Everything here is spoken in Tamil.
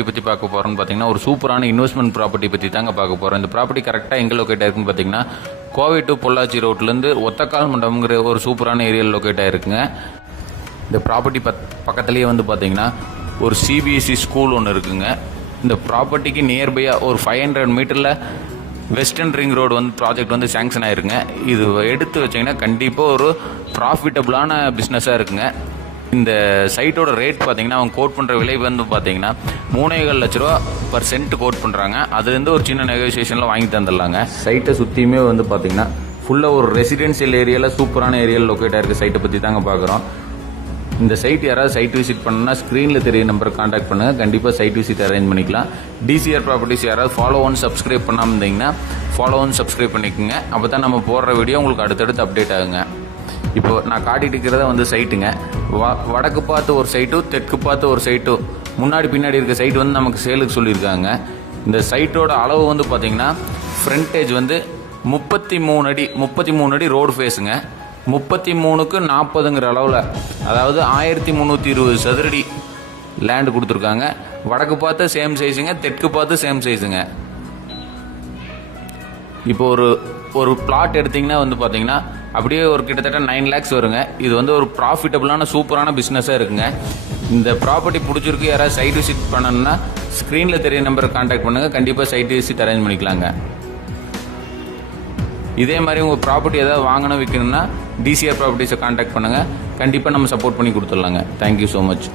பற்றி பார்க்க போகிறோம்னு பார்த்தீங்கன்னா ஒரு சூப்பரான இன்வெஸ்ட்மெண்ட் ப்ராப்பர்ட்டி பற்றி தாங்க பார்க்க போகிறோம். இந்த ப்ராப்பர்ட்டி கரெக்டாக எங்கே லொக்கேட் ஆயிருக்குன்னு பார்த்தீங்கன்னா கோவை டு பொள்ளாச்சி ரோட்லேருந்து ஒத்தக்கால் மண்டபம்ங்கிற ஒரு சூப்பரான ஏரியாவில் லொக்கேட் ஆயிருக்குங்க. இந்த ப்ராப்பர்ட்டி பக்கத்துலேயே வந்து பார்த்தீங்கன்னா ஒரு சிபிஎஸ்சி ஸ்கூல் ஒன்று இருக்குங்க. இந்த ப்ராப்பர்ட்டிக்கு நியர்பையாக ஒரு 500 மீட்டரில் வெஸ்டர்ன் ரிங் ரோடு வந்து ப்ராஜெக்ட் வந்து சேங்ஷன் ஆயிருக்குங்க. இது எடுத்து வச்சிங்கன்னா கண்டிப்பாக ஒரு ப்ராஃபிட்டபுளான பிஸ்னஸாக இருக்குங்க. இந்த சைட்டோட ரேட் பார்த்தீங்கன்னா அவங்க கோட் பண்ணுற விலை வந்து பார்த்தீங்கன்னா 3.25 லட்ச ரூபா பர் சென்ட் கோட் பண்ணுறாங்க. அதுலேருந்து ஒரு சின்ன நெகோசியேஷனில் வாங்கி தந்துடலாங்க. சைட்டை சுற்றியுமே வந்து பார்த்தீங்கன்னா ஃபுல்லாக ஒரு ரெசிடென்ஷியல் ஏரியாவில் சூப்பரான ஏரியாவில் லொக்கேட் ஆகிருக்க சைட்டை பற்றி தாங்க பார்க்குறோம். இந்த சைட் யாராவது சைட் விசிட் பண்ணணும்னா ஸ்க்ரீனில் தெரிய நம்பருக்கு காண்டாக்ட் பண்ணுங்கள். கண்டிப்பாக சைட் விசிட் அரேஞ்ச் பண்ணிக்கலாம். டிசிஆர் ப்ராப்பர்ட்டிஸ் யாராவது ஃபாலோ ஒன் சப்ஸ்கிரைப் பண்ணாமல் இருந்தீங்கன்னா ஃபாலோ ஒன் சப்ஸ்கிரைப் பண்ணிக்கோங்க. அப்போ தான் நம்ம போடுற வீடியோ உங்களுக்கு அடுத்தடுத்து அப்டேட் ஆகுங்க. இப்போ நான் காட்டிட்டு இருக்கிறத வந்து சைட்டுங்க. வடக்கு பார்த்து ஒரு சைட்டும் தெற்கு பார்த்து ஒரு சைட்டும் முன்னாடி பின்னாடி இருக்க சைட்டு வந்து நமக்கு சேலுக்கு சொல்லியிருக்காங்க. இந்த சைட்டோட அளவு வந்து பார்த்தீங்கன்னா ஃப்ரண்டேஜ் வந்து 33 அடி ரோடு ஃபேஸுங்க. 33க்கு 40ங்கிற அளவில், அதாவது 1320 சதுரடி லேண்டு கொடுத்துருக்காங்க. வடக்கு பார்த்து சேம் சைஸுங்க, தெற்கு பார்த்து சேம் சைஸுங்க. இப்போ ஒரு பிளாட் எடுத்திங்கன்னா வந்து பார்த்தீங்கன்னா அப்படியே ஒரு கிட்டத்தட்ட 9 lakhs வருங்க. இது வந்து ஒரு ப்ராஃபிட்டபுளான சூப்பரான பிஸ்னஸாக இருக்குங்க. இந்த ப்ராப்பர்ட்டி பிடிச்சிருக்கு, யாராவது சைட் விசிட் பண்ணணும்னா ஸ்க்ரீனில் தெரிய நம்பருக்கு கான்டாக்ட் பண்ணுங்கள். கண்டிப்பாக சைட் விசிட் அரேஞ்ச் பண்ணிக்கலாங்க. இதே மாதிரி உங்கள் ப்ராப்பர்ட்டி ஏதாவது வாங்கணும் விற்கணும்னா டிசிஆர் ப்ராப்பர்ட்டிஸை கான்டாக்ட் பண்ணுங்கள். கண்டிப்பாக நம்ம சப்போர்ட் பண்ணி கொடுத்துடலாங்க. Thank you so much.